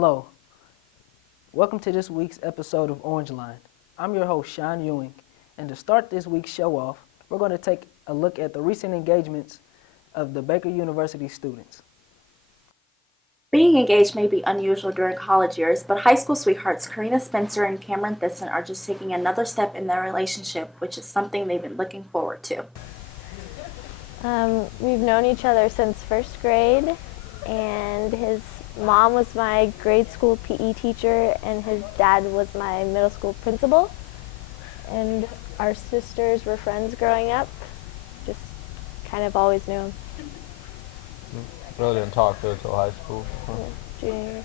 Hello. Welcome to this week's episode of Orangeline. I'm your host, Sean Ewing, and to start this week's show off, we're going to take a look at the recent engagements of the Baker University students. Being engaged may be unusual during college years, but high school sweethearts Karenah Spencer and Camron Thissen are just taking another step in their relationship, which is something they've been looking forward to. We've known each other since first grade, and his mom was my grade school PE teacher, and his dad was my middle school principal. And our sisters were friends growing up, just kind of always knew him. Really didn't talk to her until high school. Junior year.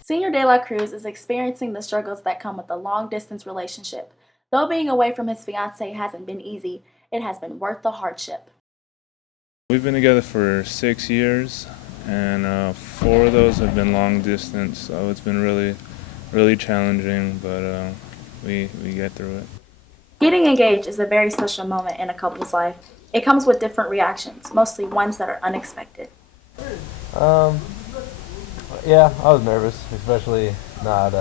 Senior Daela Cruz is experiencing the struggles that come with a long-distance relationship. Though being away from his fiancée hasn't been easy, it has been worth the hardship. We've been together for 6 years, and 4 of those have been long distance, so it's been really challenging, but we get through it. Getting engaged is a very special moment in a couple's life. It comes with different reactions, mostly ones that are unexpected. Yeah, I was nervous, especially not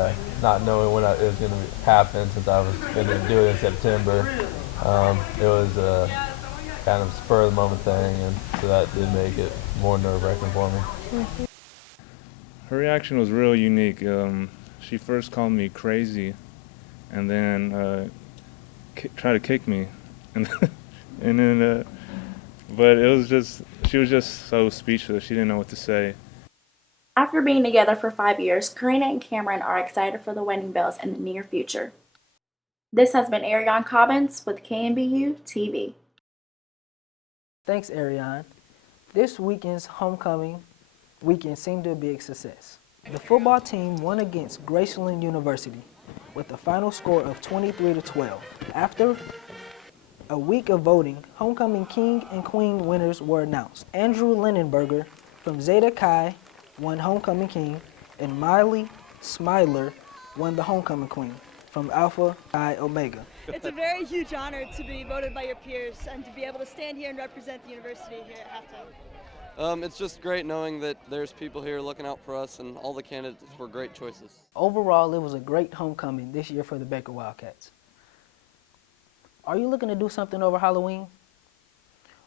knowing when it was going to happen, since I was going to do it in September. It was a kind of spur of the moment thing, and so that did make it more nerve-wracking for me. Her reaction was real unique. She first called me crazy, and then tried to kick me, and then but she was just so speechless. She didn't know what to say. After being together for 5 years, Karenah and Camron are excited for the wedding bells in the near future. This has been Areon Cobbins with KNBU-TV. Thanks, Arion. This weekend's homecoming weekend seemed to be a success. The football team won against Orangeline University with a final score of 23-12. After a week of voting, homecoming king and queen winners were announced. Andrew Linenberger from Zeta Chi won homecoming king, and Miley Schmeidler won the homecoming queen from Alpha Chi Omega. It's a very huge honor to be voted by your peers and to be able to stand here and represent the university here at halftime. It's just great knowing that there's people here looking out for us, and all the candidates were great choices. Overall, it was a great homecoming this year for the Baker Wildcats. Are you looking to do something over Halloween?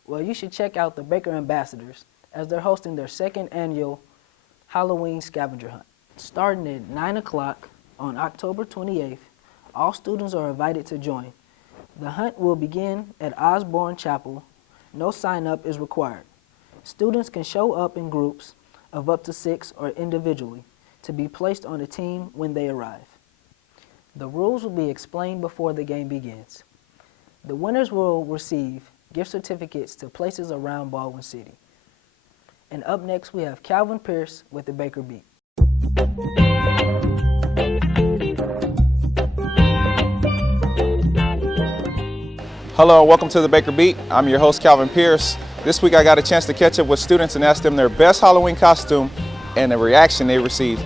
Well, you should check out the Baker Ambassadors, as they're hosting their 2nd annual Halloween Scavenger Hunt. Starting at 9 o'clock on October 28th, all students are invited to join. The hunt will begin at Osborne Chapel. No sign-up is required. Students can show up in groups of up to 6 or individually to be placed on a team when they arrive. The rules will be explained before the game begins. The winners will receive gift certificates to places around Baldwin City. And up next, we have Calvin Pearce with the Baker Beat. Hello and welcome to the Baker Beat. I'm your host, Calvin Pearce. This week I got a chance to catch up with students and ask them their best Halloween costume and the reaction they received.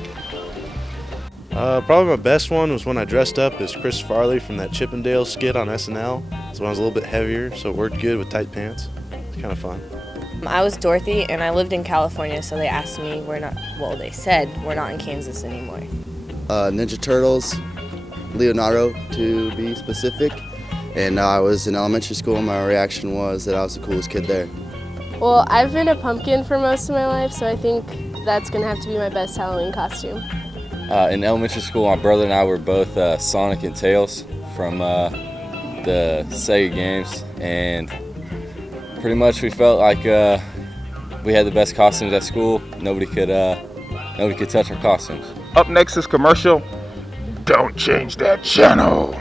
Probably my best one was when I dressed up as Chris Farley from that Chippendale skit on SNL. So when I was a little bit heavier, so it worked good with tight pants. It's kind of fun. I was Dorothy, and I lived in California, so they asked me, they said we're not in Kansas anymore. Ninja Turtles, Leonardo to be specific, and I was in elementary school, and my reaction was that I was the coolest kid there. Well, I've been a pumpkin for most of my life, so I think that's going to have to be my best Halloween costume. In elementary school, my brother and I were both Sonic and Tails from the Sega games, and pretty much we felt like we had the best costumes at school. Nobody could touch our costumes. Up next is commercial. Don't change that channel.